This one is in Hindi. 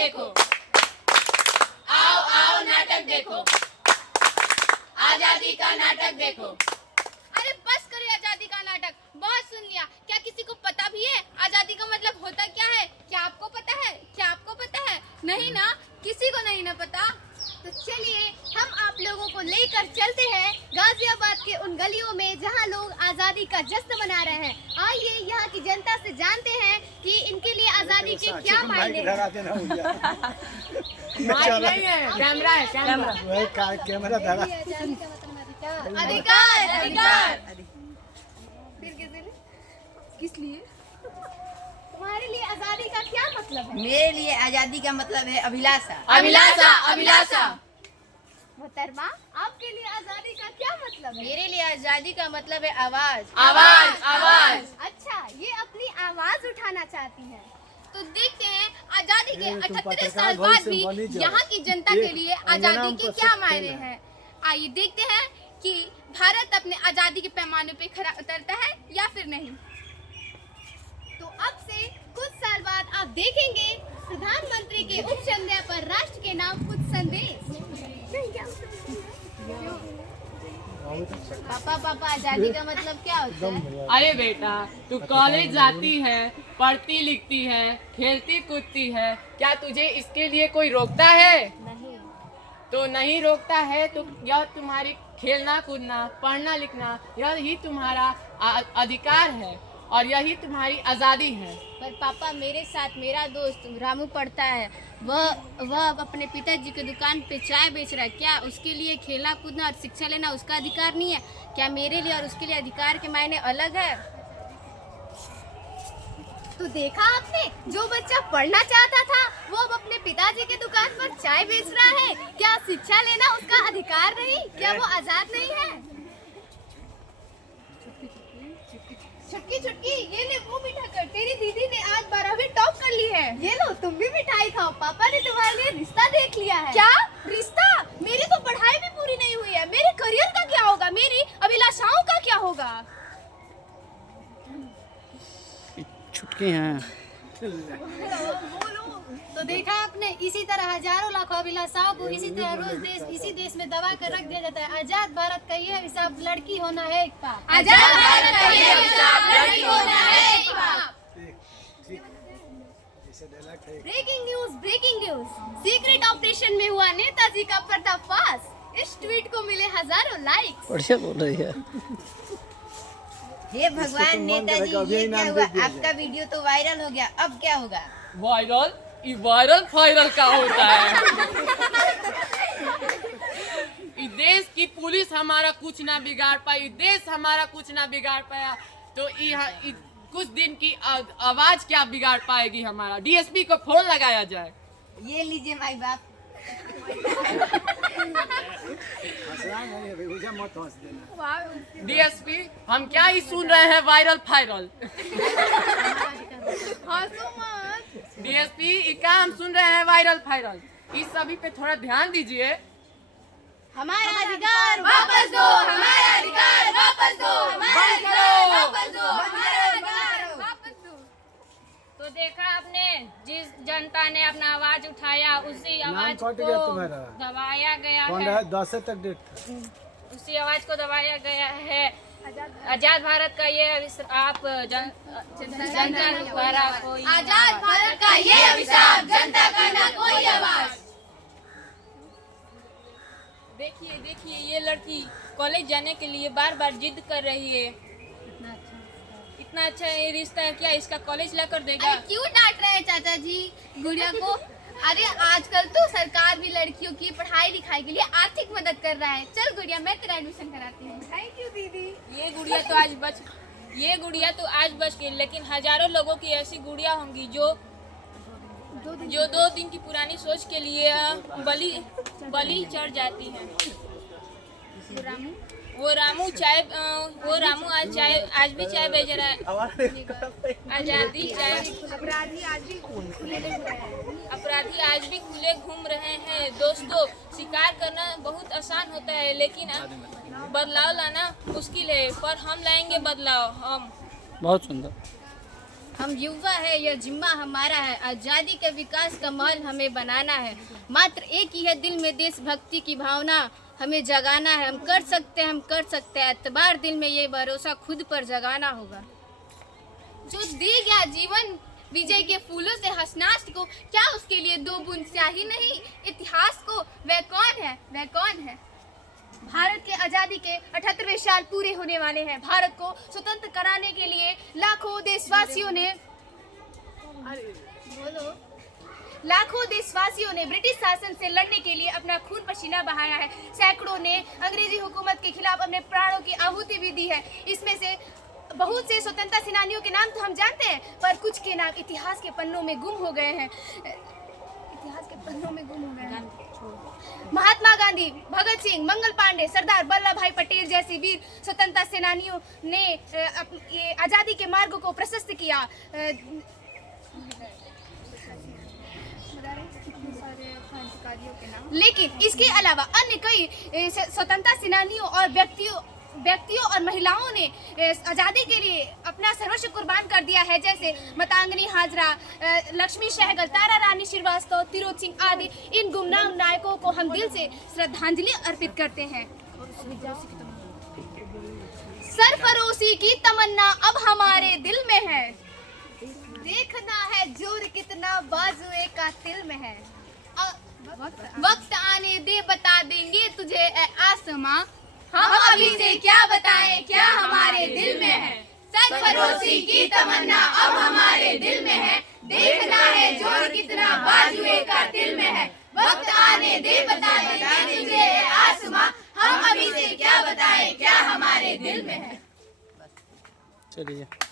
देखो, आओ आओ नाटक देखो, आजादी का नाटक देखो। अरे बस करिए आजादी का नाटक, बहुत सुन लिया। क्या किसी को पता भी है आजादी का मतलब होता क्या है? क्या आपको पता है? क्या आपको पता है? नहीं ना, किसी को नहीं ना पता। तो चलिए हम आप लोगों को लेकर चलते हैं गाजियाबाद के उन गलियों में जहां लोग आजादी का जश्न मना रहे हैं। आइए यहाँ की जनता से जानते हैं कि इनके लिए आजादी के क्या मायने हैं। कैमरा है, कैमरा धरा। अधिकार अधिकार। फिर किस लिए? तुम्हारे लिए आजादी का क्या मतलब है? मेरे लिए आजादी का मतलब है अभिलाषा। अभिलाषा अभिलाषा। मोहतरमा, आपके लिए आजादी का क्या मतलब है? मेरे लिए आजादी का मतलब है आवाज। आवाज आवाज। अच्छा, ये अपनी आवाज उठाना चाहती हैं। तो देखते हैं आजादी के 38 साल बाद भी यहाँ की जनता के लिए आजादी के क्या मायने हैं। आइए देखते हैं कि भारत अपने आजादी के पैमाने पे खरा उतरता है या फिर नहीं। तो अब से कुछ साल बाद आप देखेंगे प्रधानमंत्री के उपचंद्र पर राष्ट्र के नाम कुछ संदेश। पापा आजादी का मतलब क्या होता है? अरे बेटा, तू कॉलेज जाती है, पढ़ती लिखती है, खेलती कूदती है, क्या तुझे इसके लिए कोई रोकता है? नहीं। तो नहीं रोकता है तो यह तुम्हारी खेलना कूदना पढ़ना लिखना यही तुम्हारा अधिकार है और यही तुम्हारी आज़ादी है। पर पापा, मेरे साथ मेरा दोस्त रामू पढ़ता है, वह अपने पिताजी की दुकान पे चाय बेच रहा है। क्या उसके लिए खेलना कूदना और शिक्षा लेना उसका अधिकार नहीं है? क्या मेरे लिए और उसके लिए अधिकार के मायने अलग है? तो देखा आपने, जो बच्चा पढ़ना चाहता था वो अब अपने पिताजी की दुकान पर चाय बेच रहा है। क्या शिक्षा लेना उसका अधिकार नहीं? क्या वो आजाद नहीं है? छुटकी छुटकी, ये ले वो मीठा कर। तेरी दीदी ने आज 12वीं टॉप कर ली है। ये लो, तुम भी मिठाई खाओ। पापा ने तुम्हारे लिए रिश्ता देख लिया है। क्या रिश्ता? मेरी तो पढ़ाई भी पूरी नहीं हुई है। मेरे करियर का क्या होगा? मेरी अभिलाषाओं का क्या होगा? छुटकी हैं। तो देखा आपने, इसी तरह हजारों लाखों अभिलाषाओं को इसी तरह रोज इसी देश में दबा कर रख दिया जाता है। आजाद भारत का ये हिसाब लड़की होना है एक पाप। आजाद भारत का ये हिसाब लड़की होना है एक पाप। ब्रेकिंग न्यूज, सीक्रेट ऑपरेशन में हुआ नेताजी का पर्दाफाश। इस ट्वीट को मिले हजारों लाइक्स। बढ़िया बोल रही है। हे भगवान, नेताजी ये क्या हुआ? आपका वीडियो तो वायरल हो गया, अब क्या होगा? वायरल? ये वायरल फायरल का होता है। इस देश की पुलिस हमारा कुछ ना बिगाड़ पाई, देश हमारा कुछ ना बिगाड़ पाया, तो यहाँ कुछ दिन की आवाज क्या बिगाड़ पाएगी हमारा? डीएसपी को फोन लगाया जाए। ये लीजिए माई बाप। डीएसपी, हम क्या ही सुन रहे हैं वायरल फायरल? डीएसपी, ये क्या हम सुन रहे हैं वायरल फायरल? इस सभी पे थोड़ा ध्यान दीजिए। हमारा अधिकार वापस दो, हमारा अधिकार वापस दो, हमारा अधिकार वापस दो, हमारा अधिकार वापस दो। तो देखा आपने, जिस जनता ने अपना आवाज उठाया उसी आवाज को दबाया गया है। 10 तक डेट था। उसी आवाज को दबाया गया है। आजाद भारत का ये आप जनता द्वारा कोई आजाद भारत का ये अभिशाप, जनता का ना कोई आवाज। देखिए ये लड़की कॉलेज जाने के लिए बार बार जिद कर रही है। इतना अच्छा ये रिश्ता है, क्या इसका कॉलेज ला कर देगा? अरे क्यों डांट रहे हैं चाचा जी गुड़िया को? अरे आजकल तो सरकार भी लड़कियों की पढ़ाई लिखाई के लिए आर्थिक मदद कर रहा है। चल गुड़िया, मैं तेरा एडमिशन कराती हूँ। थैंक यू दीदी। ये गुड़िया तो आज बच गई, लेकिन हजारों लोगों की ऐसी गुड़िया होंगी जो 2 दिन की पुरानी सोच के लिए बलि चढ़ जाती है। वो रामू आज भी चाय बेच रहा है। आजादी चाय। अपराधी आज भी खुले घूम रहे हैं। दोस्तों, शिकार करना बहुत आसान होता है, लेकिन बदलाव लाना मुश्किल है। पर हम लाएंगे बदलाव। हम बहुत सुंदर। हम युवा है, यह जिम्मा हमारा है। आज़ादी के विकास का महल हमें बनाना है। मात्र एक ही है दिल में देशभक्ति की भावना हमें जगाना है। हम कर सकते हैं, हम कर सकते हैं। एतबार दिल में ये भरोसा खुद पर जगाना होगा। जो दे गया जीवन विजय के फूलों से हसनास्ट को, क्या उसके लिए दो बूंद स्याही नहीं इतिहास को? वह कौन है, वह कौन है? भारत के आज़ादी के 78वें साल पूरे होने वाले हैं। भारत को स्वतंत्र कराने के लिए लाखों देशवासियों ने ब्रिटिश शासन से लड़ने के लिए अपना खून पसीना बहाया है। सैकड़ों ने अंग्रेजी हुकूमत के खिलाफ अपने प्राणों की आहुति भी दी है। इसमें से बहुत से स्वतंत्रता सेनानियों के नाम तो हम जानते हैं, पर कुछ के नाम इतिहास के पन्नों में गुम हो गए हैं। महात्मा गांधी, भगत सिंह, मंगल पांडे, सरदार वल्लभ भाई पटेल जैसे वीर स्वतंत्रता सेनानियों ने ये आज़ादी के मार्ग को प्रशस्त किया। लेकिन इसके अलावा अन्य कई स्वतंत्रता सेनानियों और व्यक्तियों और महिलाओं ने आज़ादी के लिए अपना सर्वस्व कुर्बान कर दिया है, जैसे मातंगी हाजरा, लक्ष्मी सहगल, तारा रानी श्रीवास्तव, तिरोत सिंह आदि। इन गुमनाम नायकों को हम दिल से श्रद्धांजलि अर्पित करते हैं। सरफरोशी की तमन्ना अब हमारे दिल में है। देखना है जोर कितना बाजुए का तिल में है। वक्त आने दे बता देंगे तुझे ए आसमां, हम अभी से क्या बताएं क्या हमारे दिल में है। सरफरोशी की तमन्ना अब हमारे दिल में है। देखना है जोर कितना बाजुए का दिल में है। वक्त आने दे बता देंगे तुझे आसमां, हम अभी से क्या बताएं क्या हमारे दिल में है। चलिए।